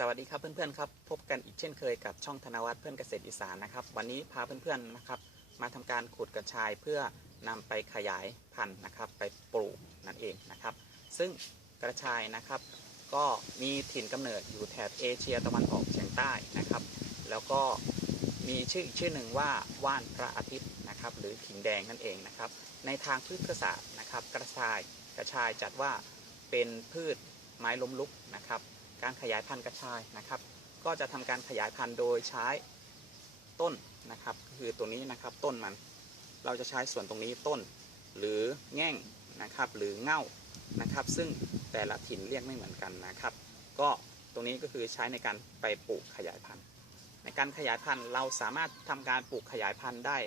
สวัสดีครับเพื่อนๆครับพบกันอีกเช่นเคยกับช่องธนวัฒน์เพื่อนเกษตรอีสานนะครับ วันนี้พาเพื่อนๆนะครับ มาทำการขุดกระชายเพื่อนำไปขยายพันธุ์นะครับ ไปปลูกนั่นเองนะครับ ซึ่งกระชายนะครับ ก็มีถิ่นกำเนิดอยู่แถบเอเชียตะวันออกเฉียงใต้นะครับ แล้วก็มีชื่ออีกชื่อหนึ่งว่าว่านพระอาทิตย์นะครับ หรือขิงแดงนั่นเองนะครับ ในทางพืชศาสตร์นะครับ กระชายกระชายจัดว่าเป็นพืชไม้ล้มลุกนะครับ การขยายพันธุ์กระชายนะครับ ก็จะทำการขยายพันธุ์โดยใช้ต้นนะครับ คือตัวนี้นะครับต้นมัน เราจะใช้ส่วนตรงนี้ต้น หรือแง่งนะครับ หรือเง่านะครับ ซึ่งแต่ละถิ่นเรียกไม่เหมือนกันนะครับ ก็ตรงนี้ก็คือใช้ในการไปปลูกขยายพันธุ์ ในการขยายพันธุ์เราสามารถทำการปลูกขยายพันธุ์ได้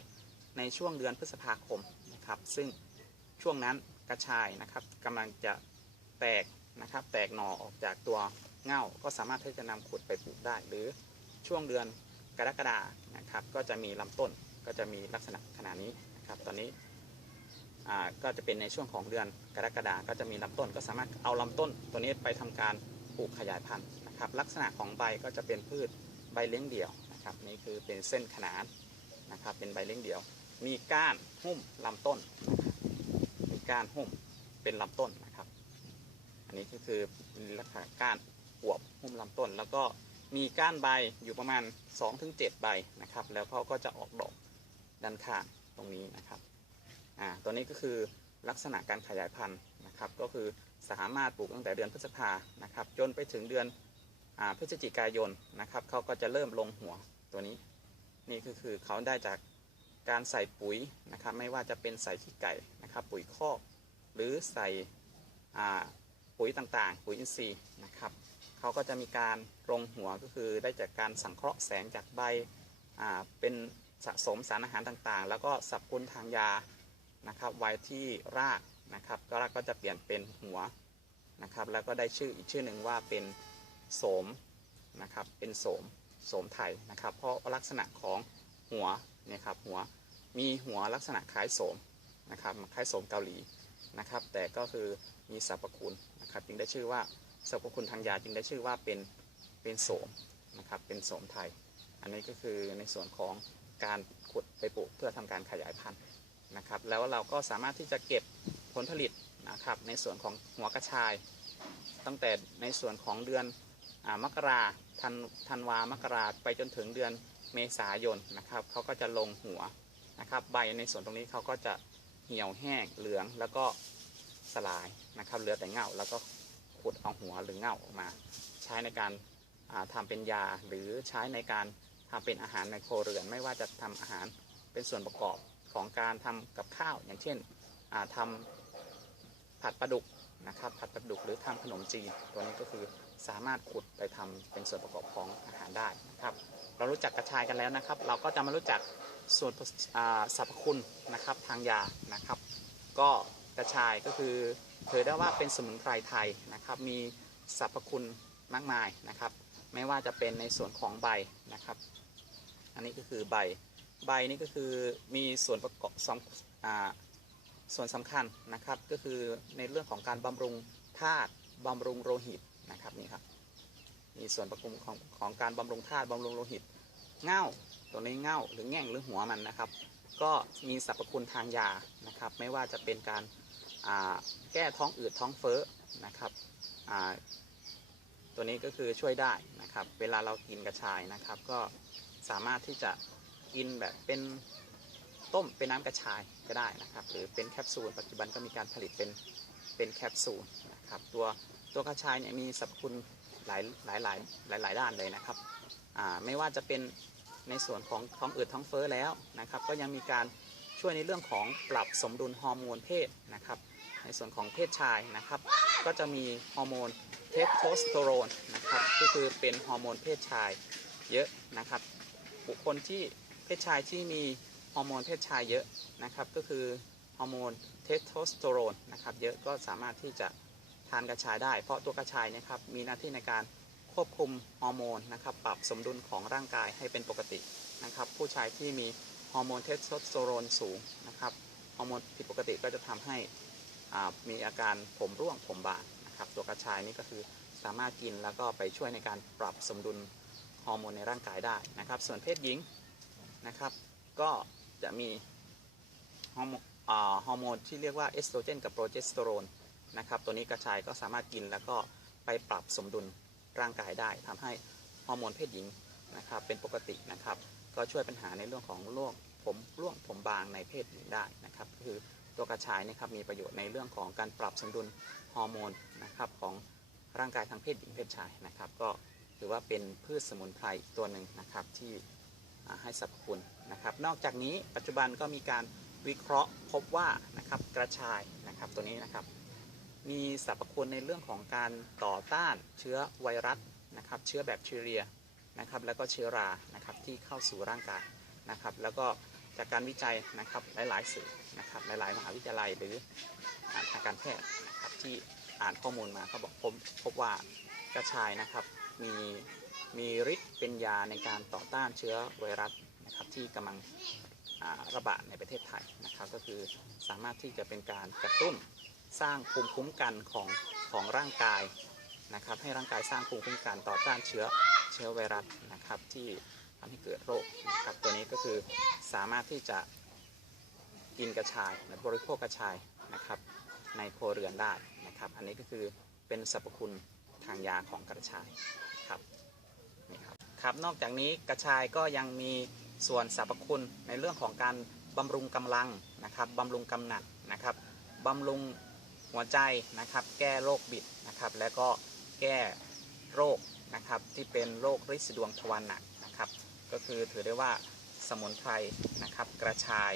ในช่วงเดือนพฤษภาคมนะครับ ซึ่งช่วงนั้นกระชายนะครับกำลังจะแตกนะครับ แตกหน่อออกจากตัว เง่าก็สามารถที่จะนำขุดไปปลูกได้ หรือช่วงเดือนกรกฎานะครับ ก็จะมีลำต้นก็จะมีลักษณะขนาดนี้นะครับ ตอนนี้ก็จะเป็นในช่วงของเดือนกรกฎาก็จะมีลำต้น ก็สามารถเอาลำต้นตัวนี้ไปทำการปลูกขยายพันธุ์นะครับ ลักษณะของใบก็จะเป็นพืชใบเลี้ยงเดี่ยวนะครับ นี่คือเป็นเส้นขนานนะครับ เป็นใบเลี้ยงเดี่ยว มีก้านหุ้มลำต้น มีก้านหุ้มเป็นลำต้นนะครับ อันนี้ก็คือลักษณะก้าน อวบหุ้มลำต้น แล้วก็มีก้านใบอยู่ประมาณ 2-7 ใบนะครับ แล้วเขาก็จะออกดอกด้านข้างตรงนี้นะครับอ่าตัวนี้ก็คือลักษณะการขยายพันธุ์นะครับ ก็คือสามารถปลูกตั้งแต่เดือนพฤษภานะครับ จนไปถึงเดือนอาพฤศจิกายนนะครับเขาก็จะเริ่มลงหัวตัวนี้ นี่ก็คือเขาได้จากการใส่ปุ๋ยนะครับ ไม่ว่าจะเป็นใส่ขี้ไก่นะครับ ปุ๋ยคอกหรือใส่ปุ๋ยต่างๆ ปุ๋ยอินทรีย์นะครับ เขาก็จะมีการลงหัวก็คือได้จากการสังเคราะห์แสงจากใบเป็นสะสมสารอาหารต่างๆ แล้วก็สับกุลทางยานะครับไว้ที่รากนะครับก็รากก็จะเปลี่ยนเป็นหัวนะครับแล้วก็ได้ชื่ออีกชื่อหนึ่งว่าเป็นโสมนะครับเป็นโสมโสมไทยนะครับเพราะลักษณะของหัวเนี่ยครับหัวมีหัวลักษณะคล้ายโสมนะครับคล้ายโสมเกาหลีนะครับแต่ก็คือมีสรรพคุณนะครับจึงได้ชื่อว่า สรรพคุณทางยาจึงได้ชื่อว่าเป็นเป็นโสมนะครับเป็นโสมไทย อันนี้ก็คือในส่วนของการขุดไปปลูกเพื่อทำการขยายพันธุ์นะครับ แล้วเราก็สามารถที่จะเก็บผลผลิตนะครับในส่วนของหัวกระชาย ตั้งแต่ในส่วนของเดือนอมกราธันธันวามกราไปจนถึงเดือนเมษายนนะครับเขาก็จะลงหัวนะครับใบในส่วนตรงนี้เขาก็จะเหี่ยวแห้งเหลืองแล้วก็สลายนะครับเหลือแต่เงาแล้วก็ ขุดเอาหัวหรือเง่าออกมา ใช้ในการาทำเป็นยาหรือใช้ในการทำเป็นอาหารในโครเรือน ไม่ว่าจะทำอาหารเป็นส่วนประกอบของการทำกับข้าว อย่างเช่นอ่าทำผัดปลาดุกนะครับผัดปลาดุกหรือทำขนมจีน ตัวนี้ก็คือสามารถขุดไปทำเป็นส่วนประกอบของอาหารได้นะครับ เรารู้จักกระชายกันแล้วนะครับ เราก็จะมารู้จักส่วนสรรพคุณนะครับทางยานะครับ ก็กระชายก็คือ ถือได้ว่าเป็นสมุนไพรไทยนะครับ มีสรรพคุณมากมายนะครับ ไม่ว่าจะเป็นในส่วนของใบนะครับ อันนี้ก็คือใบ ใบนี่ก็คือมีส่วนประกอบสองอ่าส่วนสำคัญนะครับ ก็คือในเรื่องของการบำรุงธาตุบำรุงโลหิตนะครับนี่ครับ มีส่วนประกอบของของการบำรุงธาตุบำรุงโลหิต เง่าตัวนี้เง่าหรือแง่งหรือหัวมันนะครับ ก็มีสรรพคุณทางยานะครับ ไม่ว่าจะเป็นการ แก้ท้องอืดท้องเฟ้อนะครับตัวนี้ก็คือช่วยได้นะครับ เวลาเรากินกระชายนะครับ ก็สามารถที่จะกินแบบเป็นต้มเป็นน้ำกระชายก็ได้นะครับ หรือเป็นแคปซูลปัจจุบันก็มีการผลิตเป็นเป็นแคปซูลนะครับตัวตัวกระชายเนี่ยมีสรรพคุณหลายหลายหลายหลายหลายด้านเลยนะครับไม่ว่าจะเป็นในส่วนของท้องอืดท้องเฟ้อแล้วนะครับ ก็ยังมีการช่วยในเรื่องของปรับสมดุลฮอร์โมนเพศนะครับ ในส่วนของเพศชายนะครับ ก็จะมีฮอร์โมนเทสโทสเตอโรนนะครับก็คือเป็นฮอร์โมนเพศชายเยอะนะครับ บุคคลที่เพศชายที่มีฮอร์โมนเพศชายเยอะนะครับ ก็คือฮอร์โมนเทสโทสเตอโรนนะครับเยอะก็สามารถที่จะทานกระชายได้ เพราะตัวกระชายนะครับมีหน้าที่ในการควบคุมฮอร์โมนนะครับปรับสมดุลของร่างกายให้เป็นปกตินะครับ ผู้ชายที่มีฮอร์โมนเทสโทสเตอโรนสูงนะครับฮอร์โมนผิดปกติก็จะทำให้ มีอาการผมร่วงผมบางนะครับนะครับตัวกระชายนี่ก็คือสามารถกินแล้วก็ไปช่วยในการปรับสมดุลฮอร์โมนในร่างกายได้นะครับ ส่วนเพศหญิงนะครับก็จะมีฮอร์โมนฮอร์โมนที่เรียกว่าเอสโตรเจนกับโปรเจสเตอโรนนะครับตัวนี้กระชายก็สามารถกินแล้วก็ไปปรับสมดุลร่างกายได้ทำให้ฮอร์โมนเพศหญิงนะครับเป็นปกตินะครับ ก็ช่วยปัญหาในเรื่องของร่วงผมร่วงผมบางในเพศหญิงได้นะครับ คือ ตัวกระชายนะครับมีประโยชน์ในเรื่องของการปรับสมดุลฮอร์โมนนะครับของร่างกายทางเพศหญิงเพศชายนะครับ ก็ถือว่าเป็นพืชสมุนไพรตัวหนึ่งนะครับที่ให้สรรพคุณนะครับ นอกจากนี้ปัจจุบันก็มีการวิเคราะห์พบว่านะครับกระชายนะครับตัวนี้นะครับ มีสรรพคุณในเรื่องของการต่อต้านเชื้อไวรัสนะครับ เชื้อแบคทีเรียนะครับ แล้วก็เชื้อรานะครับที่เข้าสู่ร่างกายนะครับ แล้วก็ จากการวิจัยนะครับหลายๆสื่อนะครับหลายๆ มหาวิทยาลัยหรือทางการแพทย์นะครับที่อ่านข้อมูลมาเขาบอกพบพบว่ากระชายนะครับมีมีฤทธิ์เป็นยาในการต่อต้านเชื้อไวรัสนะครับที่กำลังระบาดในประเทศไทยนะครับก็คือสามารถที่จะเป็นการกระตุ้นสร้างภูมิคุ้มกันของของร่างกายนะครับให้ร่างกายสร้างภูมิคุ้มกันต่อต้านเชื้อเชื้อไวรัสนะครับที่ ทำให้เกิดโรคนะครับตัวนี้ก็คือสามารถที่จะกินกระชายหรือบริโภคกระชายนะครับ ในโครเรือนได้นะครับ อันนี้ก็คือเป็นสรรพคุณทางยาของกระชายครับนี่ครับครับนอกจากนี้กระชายก็ยังมีส่วนสรรพคุณในเรื่องของการบำรุงกำลังนะครับบำรุงกำหนัดนะครับบำรุงหัวใจนะครับ แก้โรคบิดนะครับ แล้วก็แก้โรคนะครับที่เป็นโรคริดสีดวงทวารหนักนะครับ ก็คือถือได้ว่าสมุนไพรนะครับกระชาย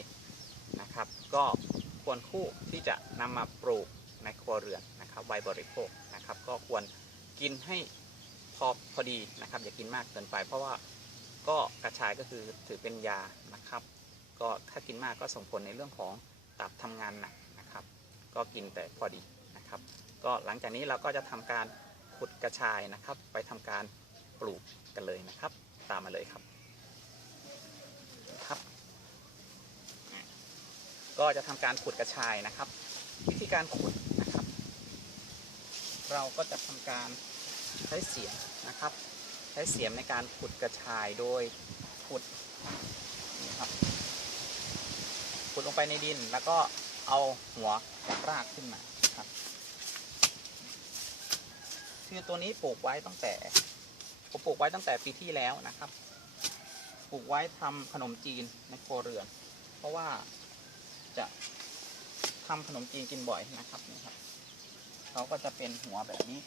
นะครับ ก็ควรคู่ที่จะนำมาปลูกในครัวเรือนนะครับไว้บริโภคนะครับ ก็ควรกินให้พอพอดีนะครับ อย่ากินมากเกินไป เพราะว่าก็กระชายก็คือถือเป็นยานะครับ ก็ถ้ากินมากก็ส่งผลในเรื่องของตับทำงานหนักนะครับ ก็กินแต่พอดีนะครับ ก็หลังจากนี้เราก็จะทำการขุดกระชายนะครับ ไปทำการปลูกกันเลยนะครับ ตามมาเลยครับ ก็จะทำการขุดกระชายนะครับ วิธีการขุดนะครับ เราก็จะทำการใช้เสียมนะครับ ใช้เสียมในการขุดกระชายโดยขุดนี่ครับขุดลงไปในดินแล้วก็เอาหัวจากรากขึ้นมาครับคือตัวนี้ปลูกไว้ตั้งแต่ผมปลูกไว้ตั้งแต่ปีที่แล้วนะครับ ปลูกไว้ทำขนมจีนในครัวเรือน เพราะว่า จะทำขนมจีนกินบ่อยนะครับนี่ครับเขาก็จะเป็นหัวแบบนี้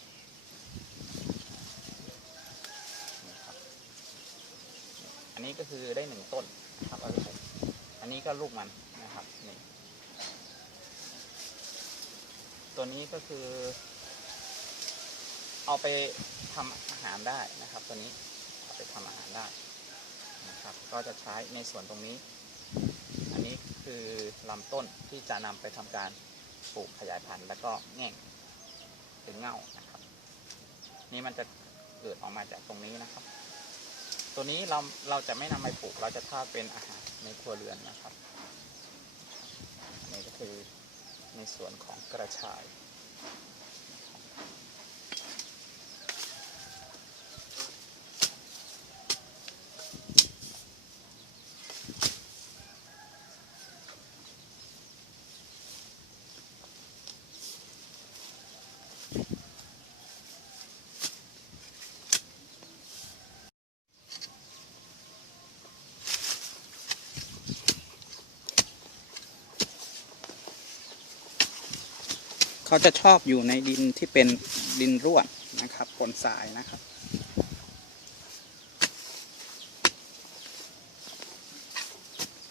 นี่ครับ อันนี้ก็คือได้หนึ่งต้นนะครับเอาไปปลูกอันนี้ก็ลูกมันนะครับนี่ตัวนี้ก็คือ เอาไปทำอาหารได้นะครับ ตัวนี้เอาไปทำอาหารได้นะครับ ก็จะใช้ในส่วนตรงนี้ คือลำต้นที่จะนำไปทำการปลูกขยายพันธุ์ แล้วก็แง่งเป็นเง่านะครับ นี่มันจะเกิดออกมาจากตรงนี้นะครับ ตัวนี้เราเราจะไม่นำไปปลูกเราจะทอดเป็นอาหารในครัวเรือนนะครับน,นี่ก็คือในส่วนของกระชาย เขาจะชอบอยู่ในดินที่เป็นดินร่วนนะครับปนทรายนะครับ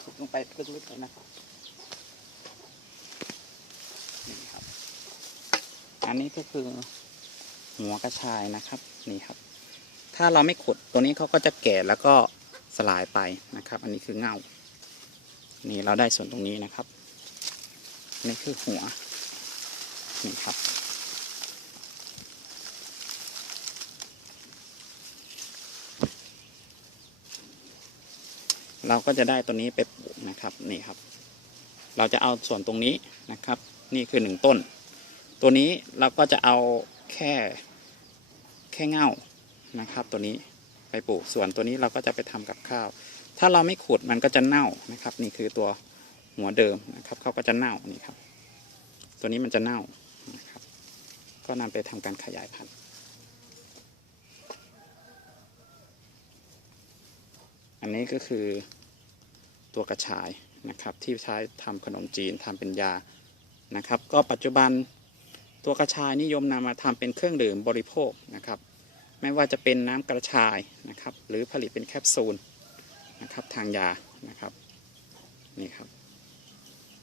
ขุดลงไปลึกๆเลยนะครับนี่ครับ อันนี้ก็คือหัวกระชายนะครับนี่ครับ ถ้าเราไม่ขุดตัวนี้เขาก็จะแก่แล้วก็สลายไปนะครับ อันนี้คือเงานี่เราได้ส่วนตรงนี้นะครับ นี่คือหัว นี่ครับ เราก็จะได้ตัวนี้ไปปลูกนะครับนี่ครับ เราจะเอาส่วนตรงนี้นะครับ นี่คือหนึ่งต้น ตัวนี้เราก็จะเอาแค่แค่เง่านะครับ ตัวนี้ไปปลูกส่วนตัวนี้เราก็จะไปทำกับข้าว ถ้าเราไม่ขุดมันก็จะเน่านะครับ นี่คือตัวหัวเดิมนะครับเขาก็จะเน่านี่ครับ ตัวนี้มันจะเน่า ก็นำไปทำการขยายพันธุ์อันนี้ก็คือตัวกระชายนะครับที่ใช้ทำขนมจีนทำเป็นยานะครับ ก็ปัจจุบันตัวกระชายนิยมนำมาทำเป็นเครื่องดื่มบริโภคนะครับ ไม่ว่าจะเป็นน้ำกระชายนะครับ หรือผลิตเป็นแคปซูลนะครับทางยานะครับนี่ครับ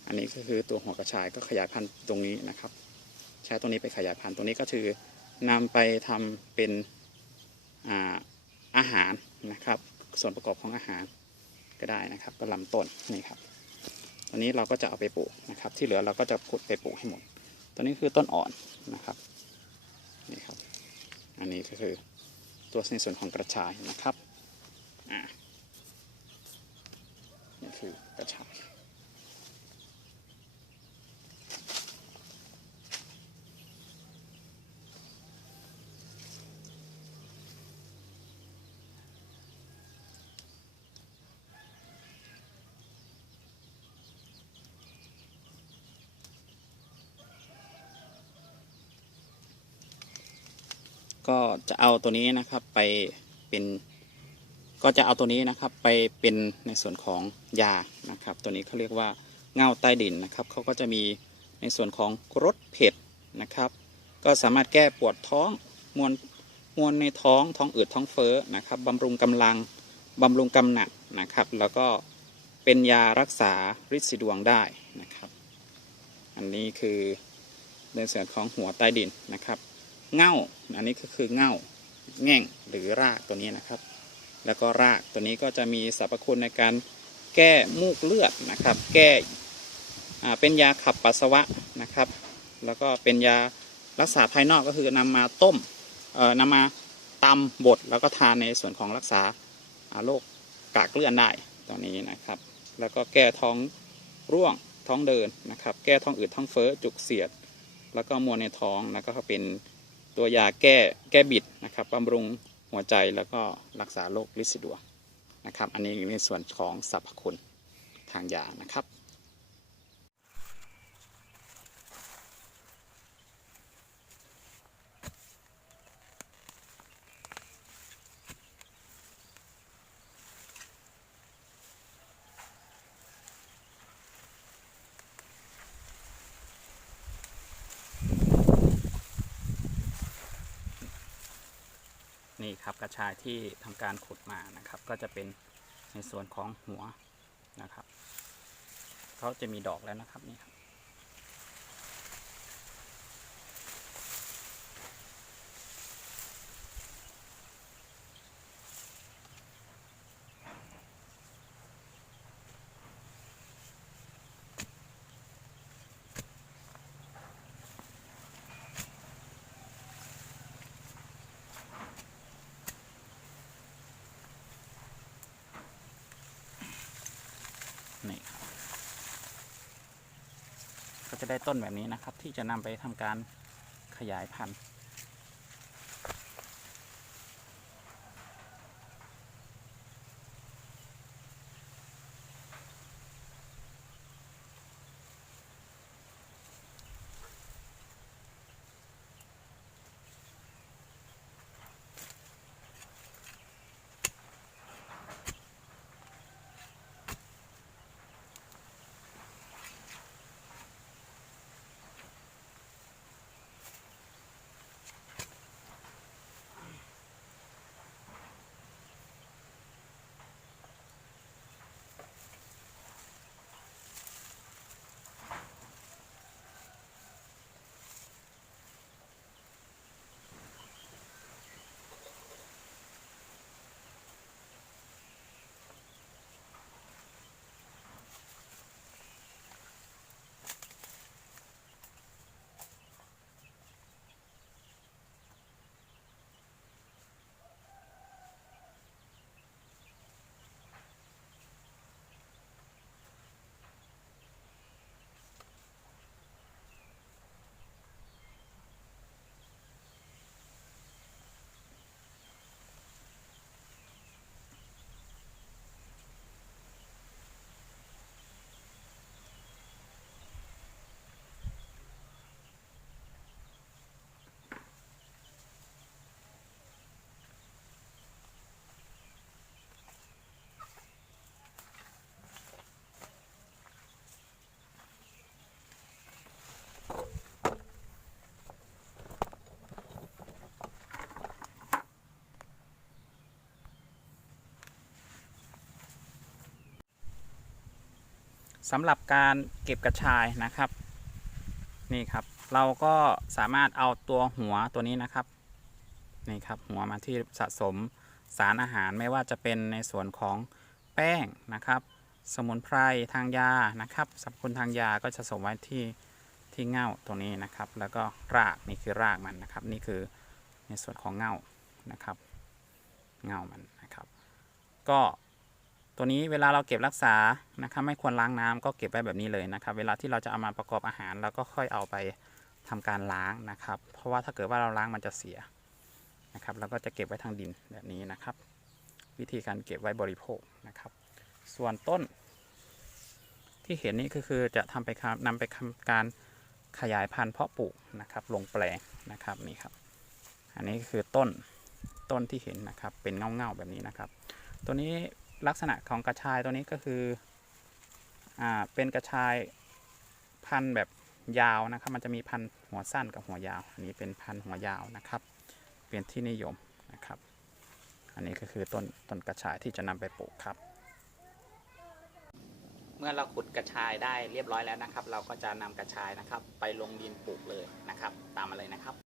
อันนี้ก็คือตัวหัวกระชายก็ขยายพันธุ์ตรงนี้นะครับ ใช้ตรงนี้ไปขยายพันธุ์ตรงนี้ก็คือนำไปทำเป็นอาอาหารนะครับ ส่วนประกอบของอาหารก็ได้นะครับ ก็ลำต้นนี่ครับตอนนี้เราก็จะเอาไปปลูกนะครับ ที่เหลือเราก็จะขุดไปปลูกให้หมด ตัวนี้คือต้นอ่อนนะครับนี่ครับ อันนี้ก็คือตัวในส่วนของกระชายนะครับอ่านี่คือกระชาย ก็จะเอาตัวนี้นะครับไปเป็นก็จะเอาตัวนี้นะครับไปเป็นในส่วนของยานะครับ ตัวนี้เขาเรียกว่าเงาใต้ดินนะครับเขาก็จะมีในส่วนของรสเผ็ดนะครับ ก็สามารถแก้ปวดท้องมวนมวนในท้องท้องอืดท้องเฟ้อนะครับบำรุงกำลังบำรุงกำหนักนะครับ แล้วก็เป็นยารักษาฤทธิ์สีดวงได้นะครับ อันนี้คือในส่วนของหัวใต้ดินนะครับ เง่าอันนี้ก็คือเง่าแง่งหรือรากตัวนี้นะครับ แล้วก็รากตัวนี้ก็จะมีสรรพคุณในการแก้มูกเลือดนะครับ แก้อ่เป็นยาขับปัสสาวะนะครับ แล้วก็เป็นยารักษาภายนอกก็คือนำมาต้มเอ่อนำมาตำบดแล้วก็ทานในส่วนของรักษาอ่าโรคกากเลือดได้ตัวนี้นะครับ แล้วก็แก้ท้องร่วงท้องเดินนะครับ แก้ท้องอืดท้องเฟ้อจุกเสียด แล้วก็มวลในท้องแล้วก็เป็น ตัวยาแก้แก้บิดนะครับบำรุงหัวใจแล้วก็รักษาโรคลิซิดัวนะครับ อันนี้ในส่วนของสรรพคุณทางยานะครับ นี่ครับกระชายที่ทำการขุดมานะครับ ก็จะเป็นในส่วนของหัวนะครับเขาจะมีดอกแล้วนะครับนี่ครับ นี่ครับก็จะได้ต้นแบบนี้นะครับ ที่จะนำไปทำการขยายพันธุ์ สำหรับการเก็บกระชายนะครับ นี่ครับ เราก็สามารถเอาตัวหัวตัวนี้นะครับ นี่ครับหัวมาที่สะสมสารอาหารไม่ว่าจะเป็นในส่วนของแป้งนะครับ สมุนไพรทางยานะครับสรรพคุณทางยาก็จะสมไว้ที่ที่เง่าตรงนี้นะครับ แล้วก็รากนี่คือรากมันนะครับ นี่คือในส่วนของเง่านะครับ เง่ามันนะครับ ก็ ตัวนี้เวลาเราเก็บรักษานะครับไม่ควรล้างน้ำก็เก็บไว้แบบนี้เลยนะครับ เวลาที่เราจะเอามาประกอบอาหารเราก็ค่อยเอาไปทำการล้างนะครับ เพราะว่าถ้าเกิดว่าเราล้างมันจะเสียนะครับเราก็จะเก็บไว้ทางดินแบบนี้นะครับ วิธีการเก็บไว้บริโภคนะครับ ส่วนต้น ที่เห็นนี่ก็คือจะทำไปครับนำไปทำการขยายพันธุ์เพาะปลูกนะครับ ลงแปลงนะครับนี่ครับ อันนี้คือต้นต้นที่เห็นนะครับเป็นเงาๆแบบนี้นะครับ ตัวนี้ ลักษณะของกระชายตัวนี้ก็คืออ่าเป็นกระชายพันธุ์แบบยาวนะครับ มันจะมีพันธุ์หัวสั้นกับหัวยาว อันนี้เป็นพันธุ์หัวยาวนะครับ เป็นที่นิยมนะครับ อันนี้ก็คือต้นต้นกระชายที่จะนำไปปลูกครับ เมื่อเราขุดกระชายได้เรียบร้อยแล้วนะครับ เราก็จะนำกระชายนะครับ ไปลงดินปลูกเลยนะครับ ตามมาเลยนะครับ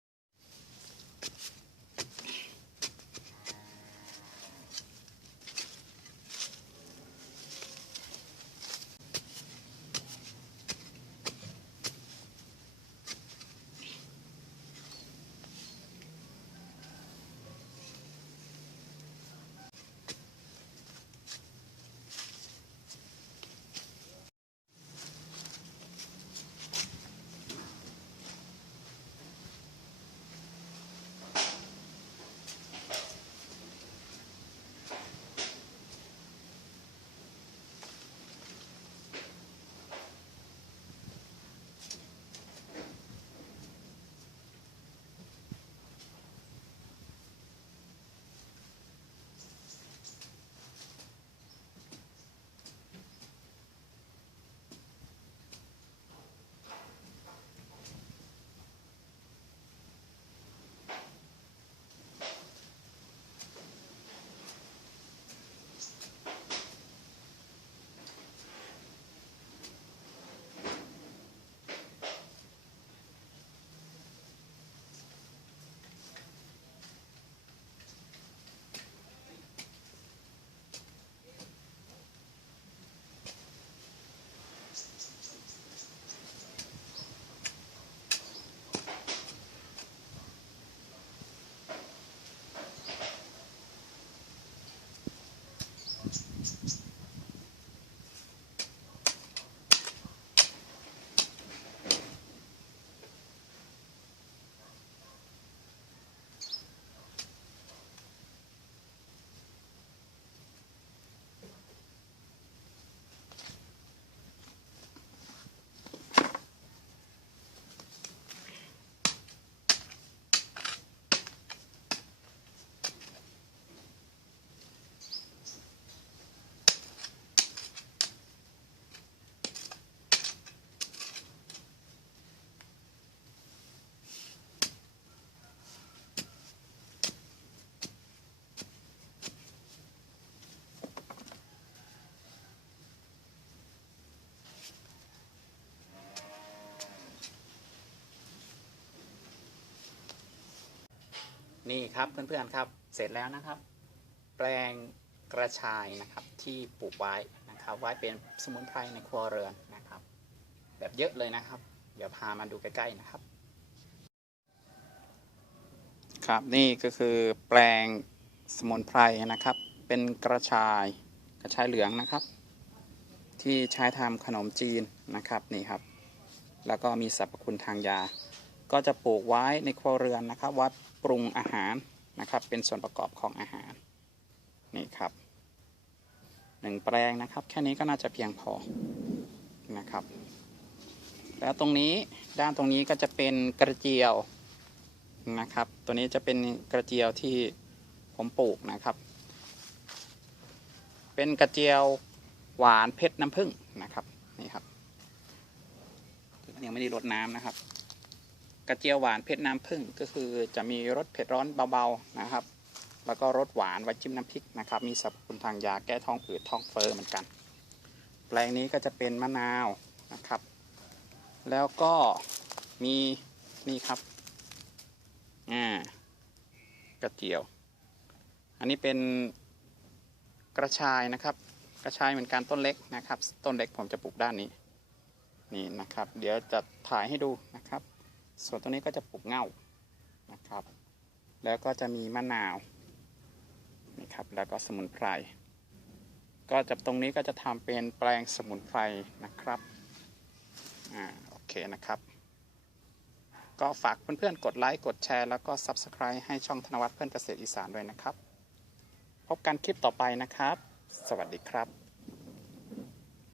นี่ครับเพื่อนๆครับเสร็จแล้วนะครับ แปลงกระชายนะครับที่ปลูกไว้นะครับ ไว้เป็นสมุนไพรในครัวเรือนนะครับ แบบเยอะเลยนะครับ เดี๋ยวพามาดูใกล้ๆนะครับ ครับนี่ก็คือแปลงสมุนไพรนะครับ เป็นกระชายกระชายเหลืองนะครับ ที่ใช้ทำขนมจีนนะครับนี่ครับ แล้วก็มีสรรพคุณทางยา ก็จะปลูกไว้ในครัวเรือนนะครับวัด ปรุงอาหารนะครับ เป็นส่วนประกอบของอาหารนี่ครับหนึ่งแปลงนะครับ แค่นี้ก็น่าจะเพียงพอนะครับ แล้วตรงนี้ด้านตรงนี้ก็จะเป็นกระเจียวนะครับ ตัวนี้จะเป็นกระเจียวที่ผมปลูกนะครับ เป็นกระเจียวหวานเพชรน้ำผึ้งนะครับนี่ครับยังไม่ได้รดน้ำนะครับ กระเจียวหวานเผ็ดน้ำผึ้งก็คือจะมีรสเผ็ดร้อนเบาๆนะครับ แล้วก็รสหวานไว้จิ้มน้ำพริกนะครับ มีสรรพคุณทางยาแก้ท้องอืดท้องเฟ้อเหมือนกัน แปลงนี้ก็จะเป็นมะนาวนะครับ แล้วก็มีนี่ครับอ่ากระเจียว อันนี้เป็นกระชายนะครับ กระชายเหมือนกันต้นเล็กนะครับ ต้นเล็กผมจะปลูกด้านนี้ นี่นะครับ เดี๋ยวจะถ่ายให้ดูนะครับ ส่วนตัวนี้ก็จะปลูกเง่านะครับ แล้วก็จะมีมะนาวนี่ครับ แล้วก็สมุนไพร ก็จะตรงนี้ก็จะทำเป็นแปลงสมุนไพรนะครับ อ่า โอเคนะครับ ก็ฝากเพื่อนๆ กดไลค์ กดแชร์ แล้วก็ Subscribe ให้ช่องธนวัฒน์เพื่อนเกษตรอีสานด้วยนะครับ พบกันคลิปต่อไปนะครับ สวัสดีครับ